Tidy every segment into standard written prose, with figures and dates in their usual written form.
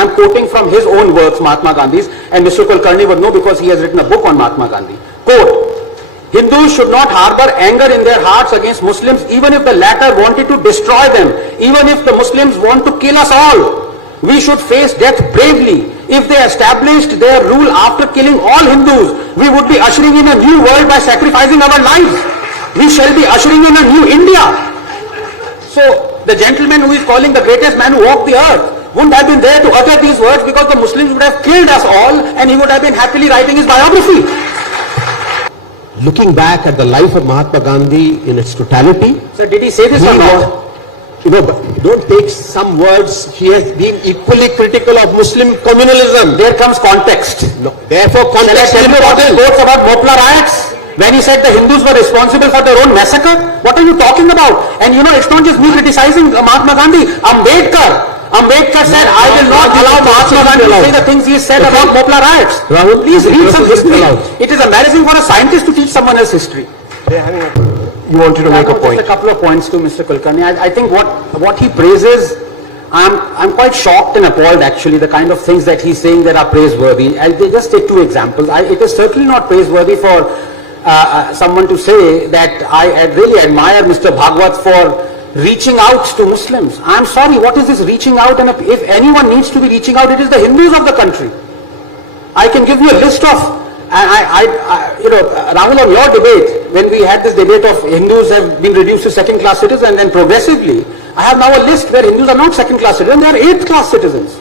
I'm quoting from his own works, Mahatma Gandhi's, and Mr. Kulkarni would know because he has written a book on Mahatma Gandhi. Quote, Hindus should not harbor anger in their hearts against Muslims even if the latter wanted to destroy them, even if the Muslims want to kill us all. We should face death bravely. If they established their rule after killing all Hindus, we would be ushering in a new world by sacrificing our lives. We shall be ushering in a new India. So, the gentleman who is calling the greatest man who walked the earth wouldn't have been there to utter these words because the Muslims would have killed us all and he would have been happily writing his biography. Looking back at the life of Mahatma Gandhi in its totality, Sir, did he say this or not? Don't take some words. He has been equally critical of Muslim communalism. There comes context. No. Therefore, context is important. Quotes about Bhopla riots, when he said the Hindus were responsible for their own massacre. What are you talking about? And it's not just me criticizing Mahatma Gandhi. Ambedkar said, I will not allow Mahatma Gandhi to say the things he said about Bhopla riots. Rahul, please read some history. allowed. It is embarrassing for a scientist to teach someone else history. You wanted to make a point. Just a couple of points to Mr. Kulkarni. I think what he praises, I'm quite shocked and appalled actually, the kind of things that he's saying that are praiseworthy. I'll just take two examples. It is certainly not praiseworthy for someone to say that I really admire Mr. Bhagwat for reaching out to Muslims. I'm sorry, what is this reaching out? And if anyone needs to be reaching out, it is the Hindus of the country. I can give you a list of, Rahul, on your debate, when we had this debate of Hindus have been reduced to second-class citizens, and then progressively, I have now a list where Hindus are not second-class citizens, they are eighth-class citizens.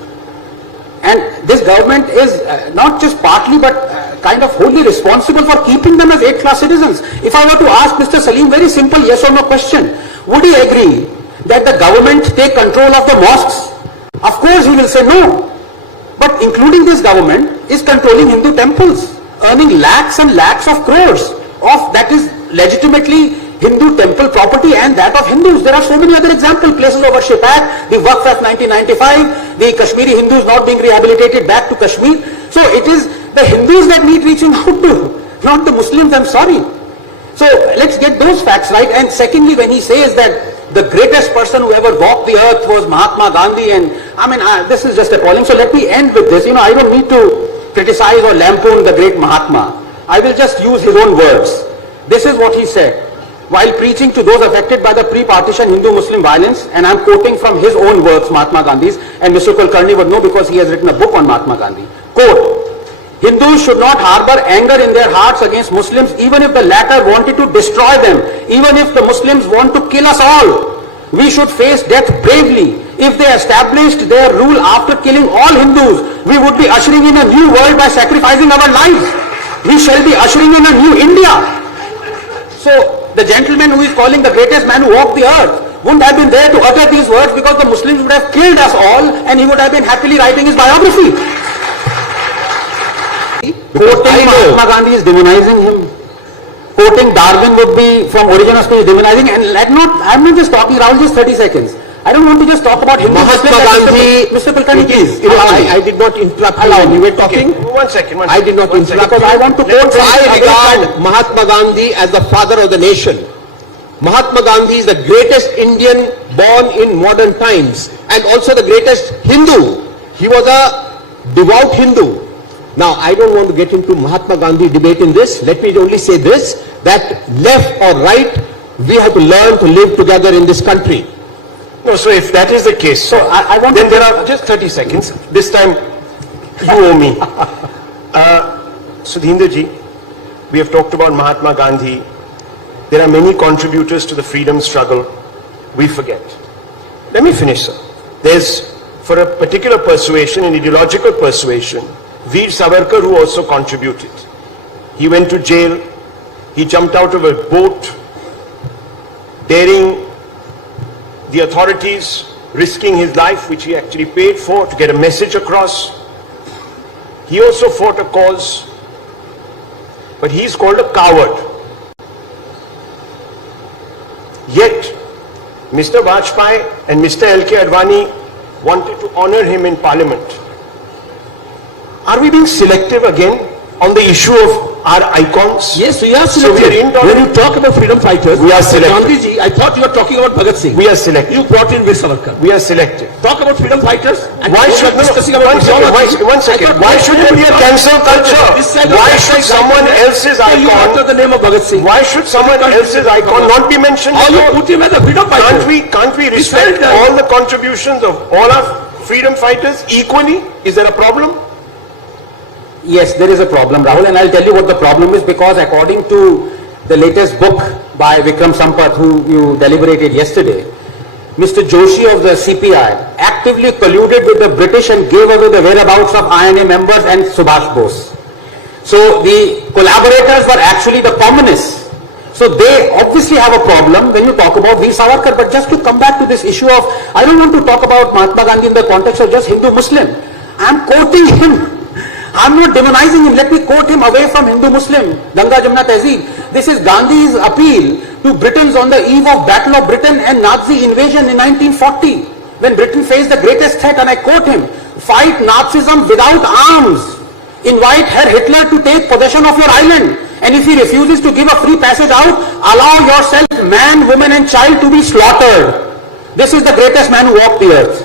And this government is not just partly but kind of wholly responsible for keeping them as eighth-class citizens. If I were to ask Mr. Salim very simple yes or no question, would he agree that the government take control of the mosques? Of course he will say no. But including this government is controlling Hindu temples, earning lakhs and lakhs of crores of that is legitimately Hindu temple property and that of Hindus. There are so many other examples, places of worship act, the Waqf Act 1995, the Kashmiri Hindus not being rehabilitated back to Kashmir. So it is the Hindus that need reaching out to, not the Muslims, I'm sorry. So let's get those facts right. And secondly, when he says that the greatest person who ever walked the earth was Mahatma Gandhi, and this is just appalling. So let me end with this. I don't need to criticize or lampoon the great Mahatma. I will just use his own words. This is what he said while preaching to those affected by the pre-partition Hindu-Muslim violence, and I'm quoting from his own works, Mahatma Gandhi's, and Mr. Kulkarni would know because he has written a book on Mahatma Gandhi. Quote, Hindus should not harbor anger in their hearts against Muslims even if the latter wanted to destroy them, even if the Muslims want to kill us all. We should face death bravely. If they established their rule after killing all Hindus, we would be ushering in a new world by sacrificing our lives. We shall be ushering in a new India. So, the gentleman who is calling the greatest man who walked the earth wouldn't have been there to utter these words because the Muslims would have killed us all and he would have been happily writing his biography. Quoting Mahatma Gandhi is demonizing him. Quoting Darwin would be from origin of species demonizing. And I'm not just talking, Rahul, just 30 seconds. I don't want to just talk about Hindu Mahatma Gandhi. Mr. Kulkarni, please. I did not interrupt you. You were talking. One second. I did not interrupt because I want to quote. I regard Mahatma Gandhi as the father of the nation. Mahatma Gandhi is the greatest Indian born in modern times and also the greatest Hindu. He was a devout Hindu. Now, I don't want to get into Mahatma Gandhi debate in this. Let me only say this, that left or right, we have to learn to live together in this country. No, so if that is the case, so I want then there are just 30 seconds. This time, you owe me. Sudhinder ji, we have talked about Mahatma Gandhi. There are many contributors to the freedom struggle. We forget. Let me finish, sir. There's, for a particular persuasion, an ideological persuasion, Veer Savarkar, who also contributed. He went to jail. He jumped out of a boat, daring the authorities, risking his life, which he actually paid for, to get a message across. He also fought a cause, but he's called a coward. Yet, Mr. Vajpayee and Mr. L.K. Advani wanted to honor him in Parliament. Are we being selective again on the issue of are icons. Yes, we are So we are selective. intolerant. When you talk about freedom fighters, We are selective. Gandhiji, I thought you were talking about Bhagat Singh. We are selective. You brought in Veer Savarkar. We are selective. Talk about freedom fighters. And Why you should were discussing about one second, ideology. one I second. thought Why you should were there be a talking cancel about culture? this side of Why that should side someone guy. else's So you icon? utter the name of Bhagat Singh. Why should someone else's icon not be mentioned? Or you at all? put him as a freedom fighter. Can't we This respect side guy. all the contributions of all our freedom fighters equally? Is there a problem? Yes, there is a problem, Rahul, and I'll tell you what the problem is, because according to the latest book by Vikram Sampath, who you deliberated yesterday, Mr. Joshi of the CPI actively colluded with the British and gave away the whereabouts of INA members and Subhash Bose. So the collaborators were actually the communists. So they obviously have a problem when you talk about Veer Savarkar. But just to come back to this issue of, I don't want to talk about Mahatma Gandhi in the context of just Hindu-Muslim. I'm quoting him. I'm not demonizing him. Let me quote him away from Hindu-Muslim, Ganga Jamna Tehzeeb. This is Gandhi's appeal to Britons on the eve of Battle of Britain and Nazi invasion in 1940, when Britain faced the greatest threat, and I quote him, "Fight Nazism without arms. Invite Herr Hitler to take possession of your island. And if he refuses to give a free passage out, allow yourself, man, woman and child to be slaughtered. This is the greatest man who walked the earth."